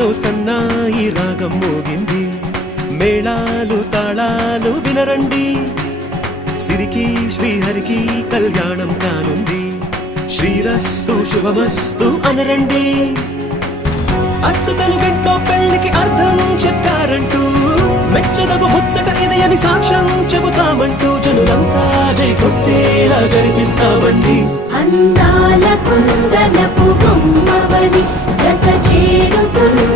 గుండెల్లో సన్నాయి రాగం మోగింది, మేళాలు తాళాలు వినరండి, సిరికి శ్రీహరికి కళ్యాణం కానుంది, శ్రీరస్తు శుభమస్తు అనరండి. అచ్చు తెలుగింటో పెళ్లికి అర్థం చెప్పారంటూ, మెచ్చదగు ముచ్చట ఇది అని సాక్ష్యం చెబుతామంటూ, జనులంతా జై కొట్టేలా జరిపిస్తామండి. అందాల కుందనపు బొమ్మవని జత చేరుతున్న